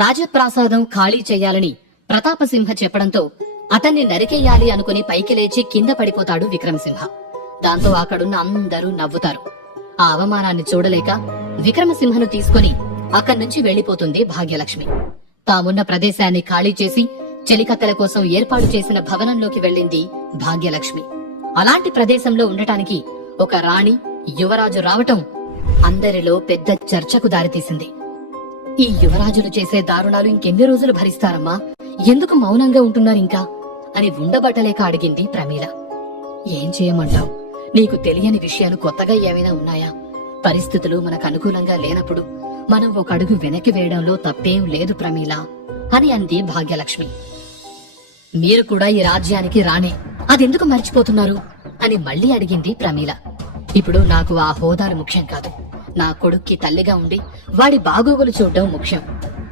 రాజప్రాసాదం ఖాళీ చెయ్యాలని ప్రతాపసింహ చెప్పడంతో అతన్ని నరికేయాలి అనుకుని పైకి లేచి కింద పడిపోతాడు విక్రమసింహ. దాంతో అక్కడున్న అందరూ నవ్వుతారు. ఆ అవమానాన్ని చూడలేక విక్రమసింహను తీసుకుని అక్కడి నుంచి వెళ్లిపోతుంది భాగ్యలక్ష్మి. తామున్న ప్రదేశాన్ని ఖాళీ చేసి చెలికత్తెల కోసం ఏర్పాటు చేసిన భవనంలోకి వెళ్ళింది భాగ్యలక్ష్మి. అలాంటి ప్రదేశంలో ఉండటానికి ఒక రాణి, యువరాజు రావటం అందరిలో పెద్ద చర్చకు దారితీసింది. ఈ యువరాజులు చేసే దారుణాలు ఇంకెన్ని రోజులు భరిస్తారమ్మా? ఎందుకు మౌనంగా ఉంటున్నారింకా అని ఉండబట్టలేక అడిగింది ప్రమీల. ఏం చేయమంటావు? నీకు తెలియని విషయాలు కొత్తగా ఏమైనా ఉన్నాయా? పరిస్థితులు మనకు అనుకూలంగా లేనప్పుడు మనం ఒక అడుగు వెనక్కి వేయడంలో తప్పేం లేదు ప్రమీల అని అంది భాగ్యలక్ష్మి. మీరు కూడా ఈ రాజ్యానికి రాణే, అదెందుకు మర్చిపోతున్నారు అని మళ్లీ అడిగింది ప్రమీల. ఇప్పుడు నాకు ఆ హోదాలు ముఖ్యం కాదు, నా కొడుక్కి తల్లిగా ఉండి వాడి బాగోగులు చూడడం ముఖ్యం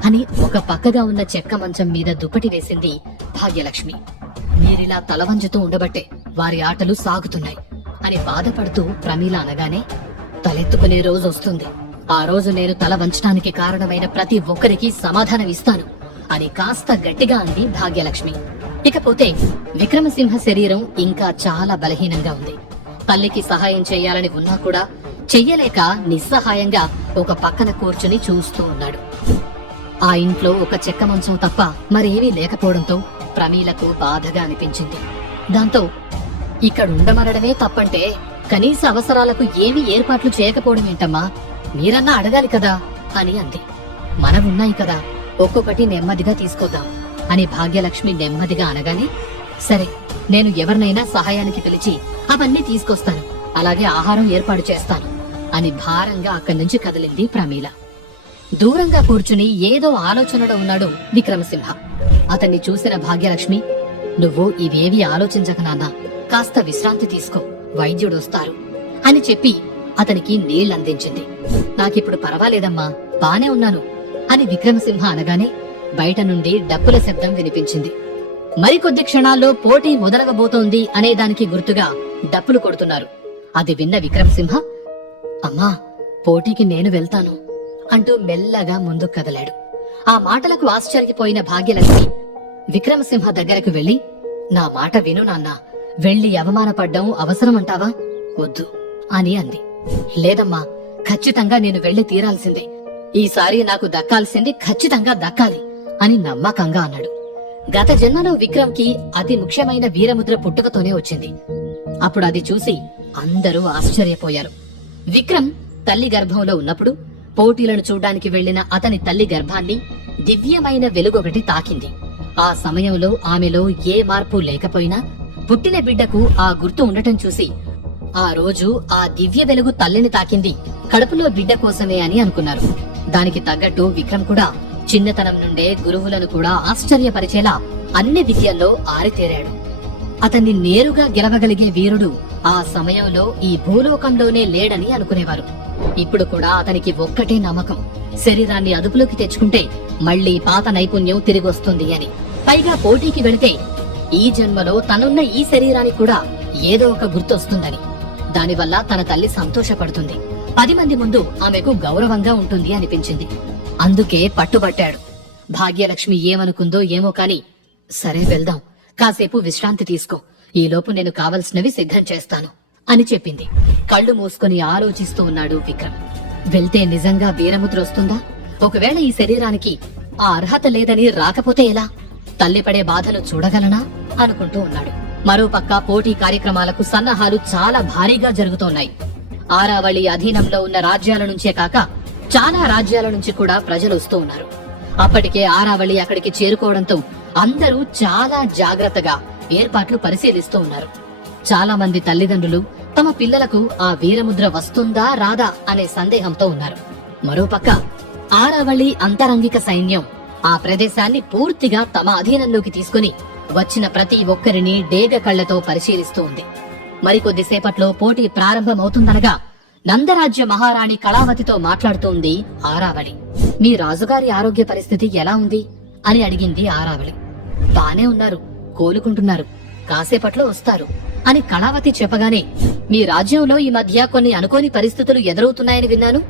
అని ఒక పక్కగా ఉన్న చెక్క మంచం మీద దుప్పటి వేసింది భాగ్యలక్ష్మి. మీరిలా తలవంచుతూ ఉండబట్టే వారి ఆటలు సాగుతున్నాయి అని బాధపడుతూ ప్రమీల అనగానే, తలెత్తుకునే రోజు వస్తుంది, ఆ రోజు నేను తల వంచడానికి కారణమైన ప్రతి ఒక్కరికి సమాధానం ఇస్తాను అని కాస్త గట్టిగా అంది భాగ్యలక్ష్మి. ఇకపోతే విక్రమసింహ శరీరం ఇంకా చాలా బలహీనంగా ఉంది. తల్లికి సహాయం చేయాలని ఉన్నా కూడా చెయ్యలేక నిస్సహాయంగా ఒక పక్కన కూర్చుని చూస్తూ ఉన్నాడు. ఆ ఇంట్లో ఒక చెక్క మంచం తప్ప మరేమీ లేకపోవడంతో ప్రమీలకు బాధగా అనిపించింది. దాంతో ఇక్కడుండమనడమే తప్పంటే కనీస అవసరాలకు ఏమీ ఏర్పాట్లు చేయకపోవడమేంటమ్మా? మీరన్నా అడగాలి కదా అని అంది. మనవున్నాయి కదా, ఒక్కొక్కటి నెమ్మదిగా తీసుకొద్దాం అని భాగ్యలక్ష్మి నెమ్మదిగా అనగానే, సరే నేను ఎవరినైనా సహాయానికి పిలిచి అవన్నీ తీసుకొస్తాను, అలాగే ఆహారం ఏర్పాటు చేస్తాను అని భారంగా అక్కడి నుంచి కదిలింది ప్రమీల. దూరంగా కూర్చుని ఏదో ఆలోచనలో ఉన్నాడు విక్రమసింహ. అతన్ని చూసిన భాగ్యలక్ష్మి, నువ్వు ఇవేవి ఆలోచించక నాన్నా, కాస్త విశ్రాంతి తీసుకో, వైద్యుడొస్తారు అని చెప్పి అతనికి నీళ్లందించింది. నాకిప్పుడు పర్వాలేదమ్మా, బానే ఉన్నాను అని విక్రమసింహ అనగానే బయట నుండి డప్పుల శబ్దం వినిపించింది. మరికొద్ది క్షణాల్లో పోటీ మొదలగబోతోంది అనేదానికి గుర్తుగా డప్పులు కొడుతున్నారు. అది విన్న విక్రమసింహ, అమ్మా పోటీకి నేను వెళ్తాను అంటూ మెల్లగా ముందుకు కదలాడు. ఆ మాటలకు ఆశ్చర్యపోయిన భాగ్యలక్ష్మి విక్రమసింహ దగ్గరకు వెళ్లి, నా మాట విను నాన్నా, వెళ్లి అవమానపడ్డం అవసరమంటావా? వద్దు అని అంది. లేదమ్మా, ఖచ్చితంగా నేను వెళ్లి తీరాల్సిందే, ఈసారి నాకు దక్కాల్సింది ఖచ్చితంగా దక్కాలి అని నమ్మకంగా అన్నాడు. గత జన్మలో విక్రమ్ కి అతి ముఖ్యమైన వీరముద్ర పుట్టుకతోనే వచ్చింది. అప్పుడు అది చూసి అందరూ ఆశ్చర్యపోయారు. విక్రమ్ తల్లి గర్భంలో ఉన్నప్పుడు పోటీలను చూడ్డానికి వెళ్లిన అతని తల్లి గర్భాన్ని దివ్యమైన వెలుగొకటి తాకింది. ఆ సమయంలో ఆమెలో ఏ మార్పు లేకపోయినా పుట్టిన బిడ్డకు ఆ గుర్తు ఉండటం చూసి ఆ రోజు ఆ దివ్య వెలుగు తల్లిని తాకింది కడుపులో బిడ్డ కోసమే అని అనుకున్నారు. దానికి తగ్గట్టు విక్రమ్ కూడా చిన్నతనం నుండే గురువులను కూడా ఆశ్చర్యపరిచేలా అన్ని విద్యల్లో ఆరితేరాడు. అతన్ని నేరుగా గెలవగలిగే వీరుడు ఆ సమయంలో ఈ భూలోకంలోనే లేడని అనుకునేవారు. ఇప్పుడు కూడా అతనికి ఒక్కటే నమ్మకం, శరీరాన్ని అదుపులోకి తెచ్చుకుంటే మళ్లీ పాత నైపుణ్యం తిరిగొస్తుంది అని. పైగా పోటీకి వెళితే ఈ జన్మలో తనున్న ఈ శరీరానికి కూడా ఏదో ఒక గుర్తొస్తుందని, దానివల్ల తన తల్లి సంతోషపడుతుంది, 10 మంది ముందు ఆమెకు గౌరవంగా ఉంటుంది అనిపించింది. అందుకే పట్టుబట్టాడు. భాగ్యలక్ష్మి ఏమనుకుందో ఏమో కాని, సరే వెళ్దాం, కాసేపు విశ్రాంతి తీసుకో, ఈలోపు నేను కావలసినవి సిద్ధం చేస్తాను అని చెప్పింది. కళ్ళు మూసుకుని ఆలోచిస్తూ ఉన్నాడు విక్రమ్. వెళ్తే నిజంగా వీరముద్ర వస్తుందా? ఒకవేళ ఈ శరీరానికి ఆ అర్హత లేదని రాకపోతే ఎలా? తల్లి పడే బాధను చూడగలనా అనుకుంటూ ఉన్నాడు. మరోపక్క పోటీ కార్యక్రమాలకు సన్నాహాలు చాలా భారీగా జరుగుతున్నాయి. ఆరావళి అధీనంలో ఉన్న రాజ్యాల నుంచే కాక చాలా రాజ్యాల నుంచి కూడా ప్రజలు వస్తూ ఉన్నారు. అప్పటికే ఆరావళి అక్కడికి చేరుకోవడంతో అందరూ చాలా జాగ్రత్తగా ఏర్పాట్లు పరిశీలిస్తూ ఉన్నారు. చాలా మంది తల్లిదండ్రులు తమ పిల్లలకు ఆ వీరముద్ర వస్తుందా రాదా అనే సందేహంతో ఉన్నారు. మరోపక్క ఆరావళి అంతరంగిక సైన్యం ఆ ప్రదేశాన్ని పూర్తిగా తమ అధీనంలోకి తీసుకుని వచ్చిన ప్రతి ఒక్కరిని డేగ కళ్లతో పరిశీలిస్తూ ఉంది. మరికొద్దిసేపట్లో పోటీ ప్రారంభమవుతుందనగా నందరాజ్య మహారాణి కళావతితో మాట్లాడుతూ ఉంది ఆరావళి. మీ రాజుగారి ఆరోగ్య పరిస్థితి ఎలా ఉంది అని అడిగింది ఆరావళి. బానే ఉన్నారు, కోలుకుంటున్నారు, కాసేపట్లో వస్తారు అని కళావతి చెప్పగానే, మీ రాజ్యంలో ఈ మధ్య కొన్ని అనుకోని పరిస్థితులు ఎదురవుతున్నాయని విన్నాను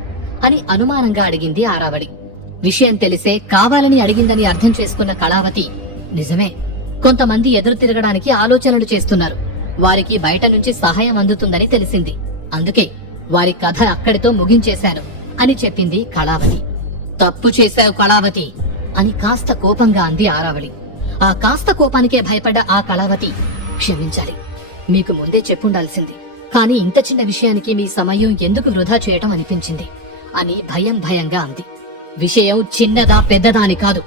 అని అనుమానంగా అడిగింది ఆరావళి. విషయం తెలిసే కావాలని అడిగిందని అర్థం చేసుకున్న కళావతి, నిజమే, కొంతమంది ఎదురు తిరగడానికి ఆలోచనలు చేస్తున్నారు, వారికి బయట నుంచి సహాయం అందుతుందని తెలిసింది, అందుకే వారి కథ అక్కడితో ముగించేశాను అని చెప్పింది కళావతి. తప్పు చేశావు కళావతి అని కాస్త కోపంగా అంది ఆరావళి. ఆ కాస్త కోపానికే భయపడ్డ ఆ కళావతి, క్షమించాలి, మీకు ముందే చెప్పుండాల్సింది, కాని ఇంత చిన్న విషయానికి మీ సమయం ఎందుకు వృధా చేయటం అనిపించింది అని భయంగా అంది. విషయం చిన్నదా పెద్దదా అని కాదు,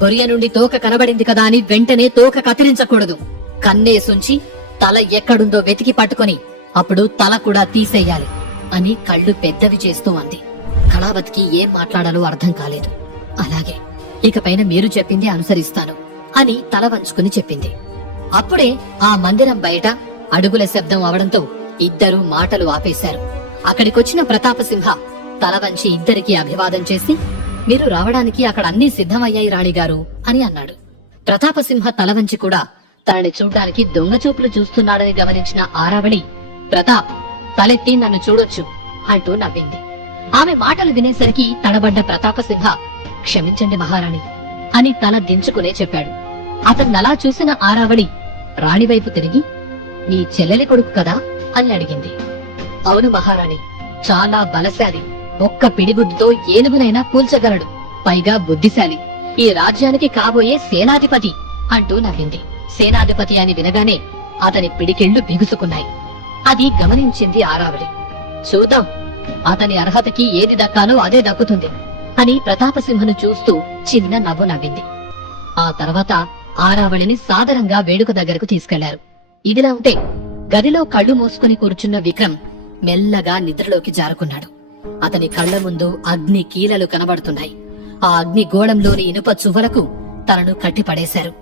బొరియ నుండి తోక కనబడింది కదా అని వెంటనే తోక కత్తిరించకూడదు, కన్నేసుంచి తల ఎక్కడుందో వెతికి పట్టుకొని అప్పుడు తల కూడా తీసేయాలి అని కళ్ళు పెద్దవి చేస్తూ అంది. కళావతికి ఏం మాట్లాడాలో అర్థం కాలేదు. అలాగే, ఇకపైన మీరు చెప్పింది అనుసరిస్తాను అని తల వంచుకుని చెప్పింది. అప్పుడే ఆ మందిరం బయట అడుగుల శబ్దం అవడంతో ఇద్దరూ మాటలు ఆపేశారు. అక్కడికొచ్చిన ప్రతాపసింహ తల వంచి ఇద్దరికి అభివాదం చేసి, మీరు రావడానికి అక్కడ అన్నీ సిద్ధమయ్యాయి రాణిగారు అని అన్నాడు. ప్రతాపసింహ తల వంచి కూడా తనని చూడ్డానికి దొంగచూపులు చూస్తున్నాడని గమనించిన ఆరావళి, ప్రతాప్, తలెత్తి నన్ను చూడొచ్చు అంటూ నవ్వింది. ఆమె మాటలు వినేసరికి తడబడ్డ ప్రతాపసింహ, క్షమించండి మహారాణి అని తల దించుకునే చెప్పాడు. అతన్నలా చూసిన ఆరావళి రాణివైపు తిరిగి, నీ చెల్లెలి కొడుకు కదా అని అడిగింది. అవును మహారాణి, చాలా బలశాలి, ఒక్క పిడిగుడ్డుతో ఏనుగునైనా కూల్చగలడు, పైగా బుద్ధిశాలి, ఈ రాజ్యానికి కాబోయే సేనాధిపతి అంటూ నవ్వింది. సేనాధిపతి అని వినగానే అతని పిడికిళ్లు బిగుసుకున్నాయి. అది గమనించింది ఆరావళి. చూద్దాం, అతని అర్హతకి ఏది దక్కాలో అదే దక్కుతుంది అని ప్రతాపసింహను చూస్తూ చిన్న నవ్వు నవ్వింది. ఆ తర్వాత ఆరావళిని సాదరంగా వేడుక దగ్గరకు తీసుకెళ్లారు. ఇదిలా ఉంటే గదిలో కళ్ళు మూసుకుని కూర్చున్న విక్రమ్ మెల్లగా నిద్రలోకి జారుకున్నాడు. అతని కళ్ల ముందు అగ్ని కీలలు కనబడుతున్నాయి. ఆ అగ్ని గోళంలోని ఇనుప చువ్వలకు తనను కట్టిపడేశారు.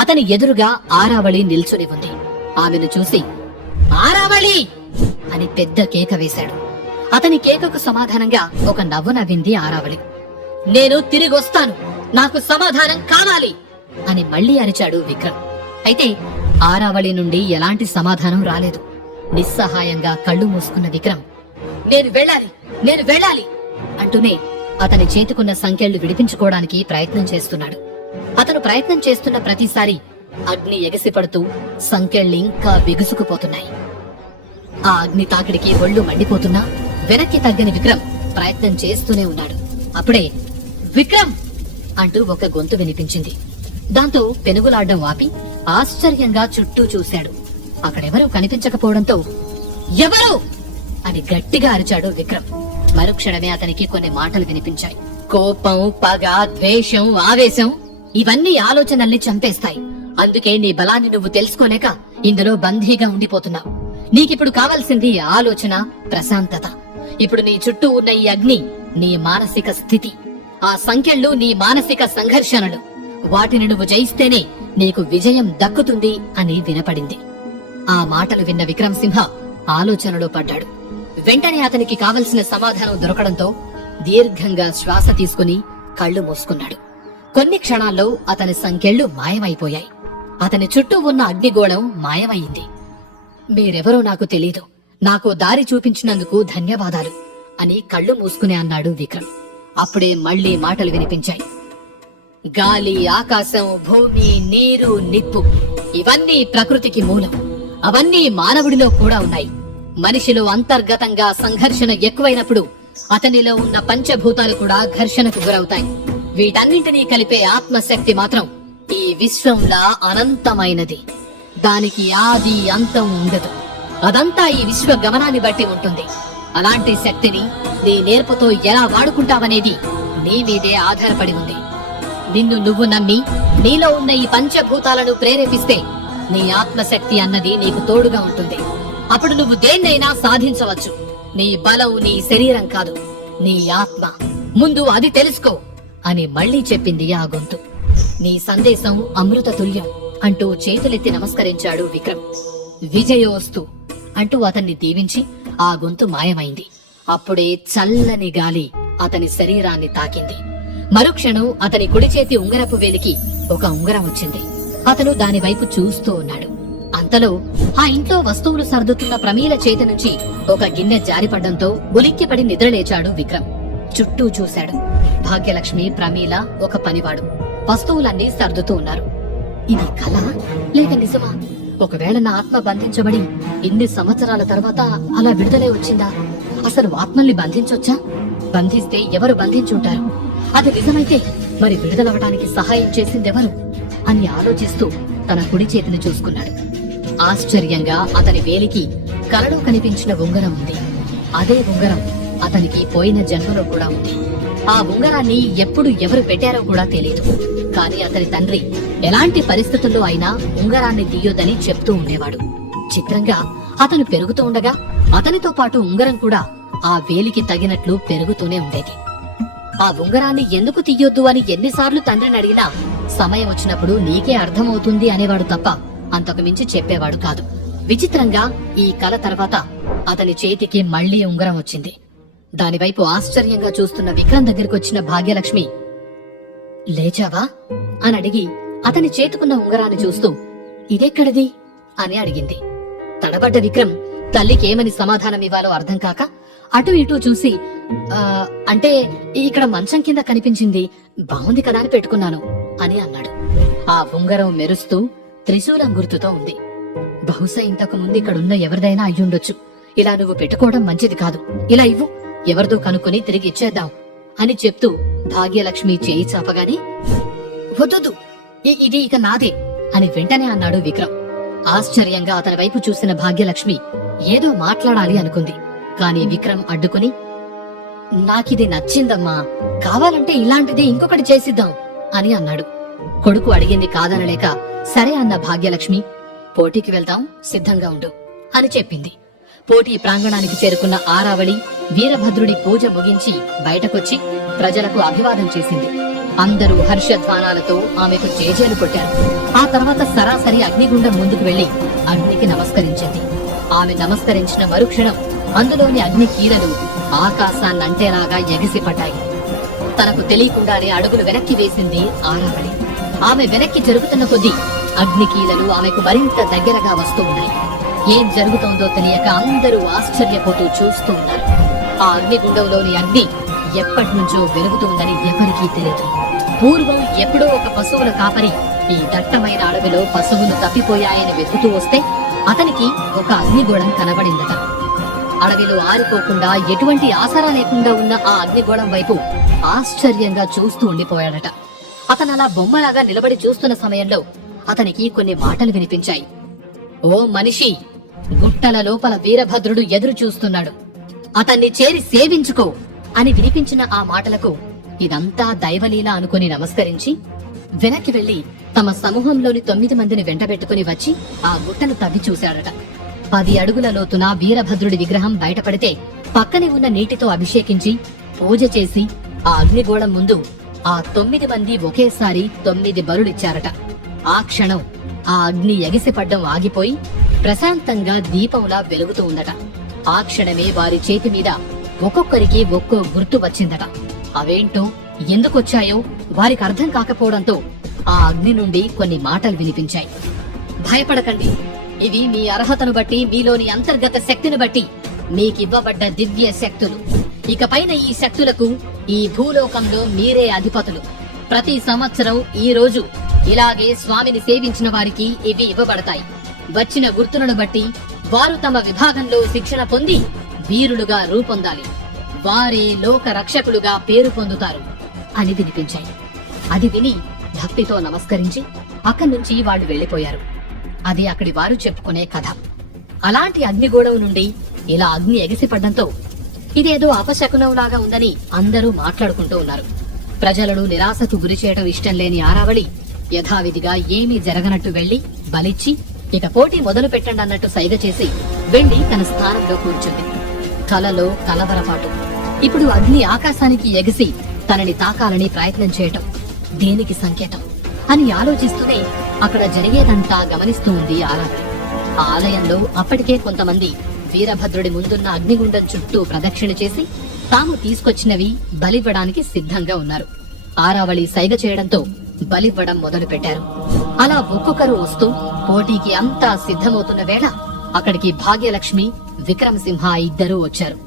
అతని ఎదురుగా ఆరావళి నిల్చుని ఉంది. ఆమెను చూసి, ఆరావళి అని పెద్ద కేక వేశాడు. అతని కేకకు సమాధానంగా ఒక నవ్వు నవ్వింది ఆరావళి. నేను తిరిగొస్తాను, నాకు సమాధానం కావాలి అని మళ్లీ అరిచాడు విక్రమ్. అయితే ఆరావళి నుండి ఎలాంటి సమాధానం రాలేదు. నిస్సహాయంగా కళ్ళు మూసుకున్న విక్రమ్, నేను వెళ్ళాలి అంటూనే అతని చేతికున్న సంకెళ్లు విడిపించుకోవడానికి ప్రయత్నం చేస్తున్నాడు. అతను ప్రయత్నం చేస్తున్న ప్రతిసారి అగ్ని ఎగసిపడుతూ సంకెళ్లు ఇంకా బిగుసుకుపోతున్నాయి. ఆ అగ్ని తాకిడికి ఒళ్ళు మండిపోతున్నా వెనక్కి తగ్గని విక్రమ్ ప్రయత్నం చేస్తూనే ఉన్నాడు. అప్పుడే విక్రమ్ అంటూ ఒక గొంతు వినిపించింది. దాంతో పెనుగులాడ్డం ఆపి ఆశ్చర్యంగా చుట్టూ చూశాడు. అక్కడెవరూ కనిపించకపోవడంతో, ఎవరు అని గట్టిగా అరిచాడు విక్రమ్. మరుక్షణమే అతనికి కొన్ని మాటలు వినిపించాయి. కోపం, పగ, ద్వేషం, ఆవేశం ఇవన్నీ ఆలోచనల్ని చంపేస్తాయి. అందుకే నీ బలాన్ని నువ్వు తెలుసుకోలేక ఇందులో బందీగా ఉండిపోతున్నావు. నీకిప్పుడు కావాల్సింది ఆలోచన, ప్రశాంతత. ఇప్పుడు నీ చుట్టూ ఉన్న ఈ అగ్ని నీ మానసిక స్థితి, ఆ సంఖ్యలు నీ మానసిక సంఘర్షణలు. వాటిని నువ్వు జయిస్తేనే నీకు విజయం దక్కుతుంది అని వినపడింది. ఆ మాటలు విన్న విక్రమ్ సింహ ఆలోచనలో పడ్డాడు. వెంటనే అతనికి కావలసిన సమాధానం దొరకడంతో దీర్ఘంగా శ్వాస తీసుకుని కళ్ళు మూసుకున్నాడు. కొన్ని క్షణాల్లో అతని సంకెళ్లు మాయమైపోయాయి. అతని చుట్టూ ఉన్న అగ్నిగోళం మాయమైంది. మీరెవరో నాకు తెలీదు, నాకు దారి చూపించినందుకు ధన్యవాదాలు అని కళ్ళు మూసుకుని అన్నాడు విక్రమ్. అప్పుడే మళ్లీ మాటలు వినిపించాయి. గాలి, ఆకాశం, భూమి, నీరు, నిప్పు ఇవన్నీ ప్రకృతికి మూలం. అవన్నీ మానవుడిలో కూడా ఉన్నాయి. మనిషిలో అంతర్గతంగా సంఘర్షణ ఎక్కువైనప్పుడు అతనిలో ఉన్న పంచభూతాలు కూడా ఘర్షణకు గురవుతాయి. వీటన్నింటినీ కలిపే ఆత్మశక్తి మాత్రం ఈ విశ్వంలా అనంతమైనది. దానికి ఆది అంతం ఉండదు. అదంతా ఈ విశ్వ గమనాన్ని బట్టి ఉంటుంది. అలాంటి శక్తిని నీ నేర్పుతో ఎలా వాడుకుంటావనేది నీ మీదే ఆధారపడి ఉంది. నిన్ను నువ్వు నమ్మి నీలో ఉన్న ఈ పంచభూతాలను ప్రేరేపిస్తే నీ ఆత్మశక్తి అన్నది నీకు తోడుగా ఉంటుంది. అప్పుడు నువ్వు దేన్నైనా సాధించవచ్చు. నీ బలం నీ శరీరం కాదు, నీ ఆత్మ. ముందు అది తెలుసుకో అని మళ్లీ చెప్పింది ఆ గొంతు. నీ సందేశం అమృత తుల్యం అంటూ చేతులెత్తి నమస్కరించాడు విక్రమ్. విజయోస్తు అంటూ అతన్ని దీవించి ఆ గొంతు మాయమైంది. అప్పుడే చల్లని గాలి అతని శరీరాన్ని తాకింది. మరుక్షణం అతని కుడి చేతి ఉంగరపు వేలికి ఒక ఉంగరం వచ్చింది. అతను దాని వైపు చూస్తూ ఉన్నాడు. అంతలో ఆ ఇంట్లో వస్తువులు సర్దుతున్న ప్రమీల చేతి నుంచి ఒక గిన్నె జారిపడ్డంతో ఉలిక్కిపడి నిద్రలేచాడు విక్రమ్. చుట్టూ చూశాడు. భాగ్యలక్ష్మి, ప్రమీల, ఒక పనివాడు వస్తువులన్నీ సర్దుతూ ఉన్నారు. ఇది కళ లేక నిజమా? ఒకవేళ నా ఆత్మ బంధించబడి ఇన్ని సంవత్సరాల తర్వాత అలా విడుదలై వచ్చిందా? అసలు ఆత్మల్ని బంధించొచ్చా? బంధిస్తే ఎవరు బంధించుంటారు? అది నిజమైతే మరి విడుదలవడానికి సహాయం చేసిందెవరు అని ఆలోచిస్తూ తన కుడి చేతిని చూసుకున్నాడు. ఆశ్చర్యంగా అతని వేలికి కలలో కనిపించిన ఉంగరం ఉంది. అదే ఉంగరం అతనికి పోయిన జన్మలో కూడా ఉంది. ఆ ఉంగరాన్ని ఎప్పుడు ఎవరు పెట్టారో కూడా తెలియదు. కానీ అతని తండ్రి ఎలాంటి పరిస్థితుల్లో అయినా ఉంగరాన్ని తీయొద్దని చెప్తూ ఉండేవాడు. చిత్రంగా అతను పెరుగుతూ ఉండగా అతనితో పాటు ఉంగరం కూడా ఆ వేలికి తగినట్లు పెరుగుతూనే ఉండేది. ఆ ఉంగరాన్ని ఎందుకు తీయొద్దు అని ఎన్నిసార్లు తండ్రిని అడిగినా సమయం వచ్చినప్పుడు నీకే అర్థమవుతుంది అనేవాడు తప్ప అంతకు మించి చెప్పేవాడు కాదు. విచిత్రంగా ఈ కల తర్వాత అతని చేతికి మళ్లీ ఉంగరం వచ్చింది. దానివైపు ఆశ్చర్యంగా చూస్తున్న విక్రమ్ దగ్గరికొచ్చిన భాగ్యలక్ష్మి, లేచావా అని అడిగి అతని చేతుకున్న ఉంగరాన్ని చూస్తూ ఇదెక్కడిది అని అడిగింది. తడబడ్డ విక్రమ్ తల్లికేమని సమాధానమివ్వాలో అర్థం కాక అటు ఇటూ చూసి అంటే ఇక్కడ మంచం కింద కనిపించింది, బాగుంది కదా అని పెట్టుకున్నాను అని అన్నాడు. ఆ ఉంగరం మెరుస్తూ త్రిశూలం గుర్తుతో ఉంది. బహుశా ఇంతకు ముందు ఇక్కడున్న ఎవరిదైనా అయ్యుండొచ్చు. ఇలా నువ్వు పెట్టుకోవడం మంచిది కాదు. ఇలా ఇవ్వు, ఎవరిదో కనుక్కొని తిరిగి ఇచ్చేద్దాం అని చెప్తూ భాగ్యలక్ష్మి చేయి చాపగానే వద్దు, ఇది ఇక నాదే అని వెంటనే అన్నాడు విక్రమ్. ఆశ్చర్యంగా అతని వైపు చూసిన భాగ్యలక్ష్మి ఏదో మాట్లాడాలి అనుకుంది. కాని విక్రమ్ అడ్డుకుని, నాకిది నచ్చిందమ్మా, కావాలంటే ఇలాంటిదే ఇంకొకటి చేసిద్దాం అని అన్నాడు. కొడుకు అడిగింది కాదనలేక సరే అన్న భాగ్యలక్ష్మి, పోటీకి వెళ్దాం, సిద్ధంగా ఉండు అని చెప్పింది. పోటీ ప్రాంగణానికి చేరుకున్న ఆరావళి వీరభద్రుడి పూజ ముగించి బయటకొచ్చి ప్రజలకు అభివాదం చేసింది. అందరూ హర్షధ్వానాలతో ఆమెకు చేజేలు కొట్టారు. ఆ తర్వాత సరాసరి అగ్నిగుండం ముందుకు వెళ్లి అగ్నికి నమస్కరించింది. ఆమె నమస్కరించిన మరుక్షణం అందులోని అగ్ని కీలలు ఆకాశాన్నంటేలాగా ఎగిసిపడ్డాయి. తనకు తెలియకుండానే అడుగులు వెనక్కి వేసింది ఆరావళి. ఆమె వెనక్కి జరుగుతున్న కొద్దీ అగ్ని కీలలు ఆమెకు మరింత దగ్గరగా వస్తూ ఉన్నాయి. ఏం జరుగుతోందో తెలియక అందరూ ఆశ్చర్యపోతూ చూస్తూ ఉన్నారు. ఆ అగ్నిగుండంలోని అగ్ని ఎప్పటి నుంచో వెలుగుతోందని ఎవరికీ తెలియదు. పూర్వం ఎప్పుడో ఒక పశువుల కాపరి ఈ దట్టమైన అడవిలో పశువులు తప్పిపోయాయని వెతుకుతూ వస్తే అతనికి ఒక అగ్నిగోళం కనబడిందట. అడవిలో ఆరిపోకుండా ఎటువంటి ఆసరా లేకుండా ఉన్న ఆ అగ్నిగోళం వైపు ఆశ్చర్యంగా చూస్తూ ఉండిపోయాడట. అతను అలా బొమ్మలాగా నిలబడి చూస్తున్న సమయంలో అతనికి కొన్ని మాటలు వినిపించాయి. ఓ మనిషి, గుట్టల లోపల వీరభద్రుడు ఎదురు చూస్తున్నాడు, అతన్ని చేరి సేవించుకో అని వినిపించిన ఆ మాటలకు ఇదంతా దైవలీల అనుకుని నమస్కరించి వెనక్కి వెళ్లి తమ సమూహంలోని 9 మందిని వెంటబెట్టుకుని వచ్చి ఆ గుట్టను తవ్వి చూశాడట. 10 అడుగుల లోతున వీరభద్రుడి విగ్రహం బయటపడితే పక్కనే ఉన్న నీటితో అభిషేకించి పూజ చేసి ఆ అగ్నిగోళం ముందు ఆ 9 మంది ఒకేసారి 9 బలులిచ్చారట. ఆ క్షణం ఆ అగ్ని ఎగిసిపడ్డం ఆగిపోయి ప్రశాంతంగా దీపంలా వెలుగుతూ ఉందట. ఆ క్షణమే వారి చేతి మీద ఒక్కొక్కరికి ఒక్కో గుర్తు వచ్చిందట. అవేంటో ఎందుకొచ్చాయో వారికి అర్థం కాకపోవడంతో ఆ అగ్ని నుండి కొన్ని మాటలు వినిపించాయి. భయపడకండి, ఇవి మీ అర్హతను బట్టి, మీలోని అంతర్గత శక్తిని బట్టి మీకివ్వబడ్డ దివ్య శక్తులు. ఇకపైన ఈ శక్తులకు ఈ భూలోకంలో మీరే అధిపతులు. ప్రతి సంవత్సరం ఈ రోజు ఇలాగే స్వామిని సేవించిన వారికి ఇవి ఇవ్వబడతాయి. వచ్చిన గుర్తులను బట్టి వారు తమ విభాగంలో శిక్షణ పొంది వీరులుగా రూపొందాలి. వారే లోక రక్షకులుగా పేరు పొందుతారు అని వినిపించాయి. అది విని భక్తితో నమస్కరించి అక్కడి నుంచి వాళ్ళు వెళ్లిపోయారు. అది అక్కడి వారు చెప్పుకునే కథ. అలాంటి అగ్నిగోళం నుండి ఇలా అగ్ని ఎగిసిపడ్డంతో ఇదేదో అపశకునంలాగా ఉందని అందరూ మాట్లాడుకుంటూ ఉన్నారు. ప్రజలను నిరాశకు గురి చేయడం ఇష్టం లేని ఆరావళి యథావిధిగా ఏమీ జరగనట్టు వెళ్లి బలిచ్చి ఇక పోటీ మొదలు పెట్టండి అన్నట్టు సైగ చేసి వెళ్లి తన స్థానంలో కూర్చుంది. కలలో కలవరపాటు. ఇప్పుడు అగ్ని ఆకాశానికి ఎగిసి తనని తాకాలని ప్రయత్నం చేయటం దేనికి సంకేతం అని ఆలోచిస్తూనే అక్కడ జరిగేదంతా గమనిస్తూ ఉంది ఆరావళి. ఆ ఆలయంలో అప్పటికే కొంతమంది వీరభద్రుడి ముందున్న అగ్నిగుండం చుట్టూ ప్రదక్షిణ చేసి తాము తీసుకొచ్చినవి బలివ్వడానికి సిద్ధంగా ఉన్నారు. ఆరావళి సైగ చేయడంతో బలివ్వడం మొదలు పెట్టారు. అలా ఒక్కొక్కరు వస్తూ పోటీకి అంతా సిద్ధమవుతున్న వేళ అక్కడికి భాగ్యలక్ష్మి, విక్రమసింహ ఇద్దరూ వచ్చారు.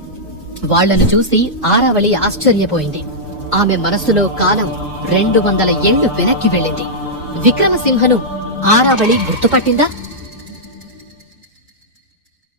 వాళ్లను చూసి ఆరావళి ఆశ్చర్యపోయింది. ఆమె మనసులో కాలం 200 ఏళ్లు వెనక్కి వెళ్ళింది. విక్రమసింహను ఆరావళి గుర్తుపట్టిందా?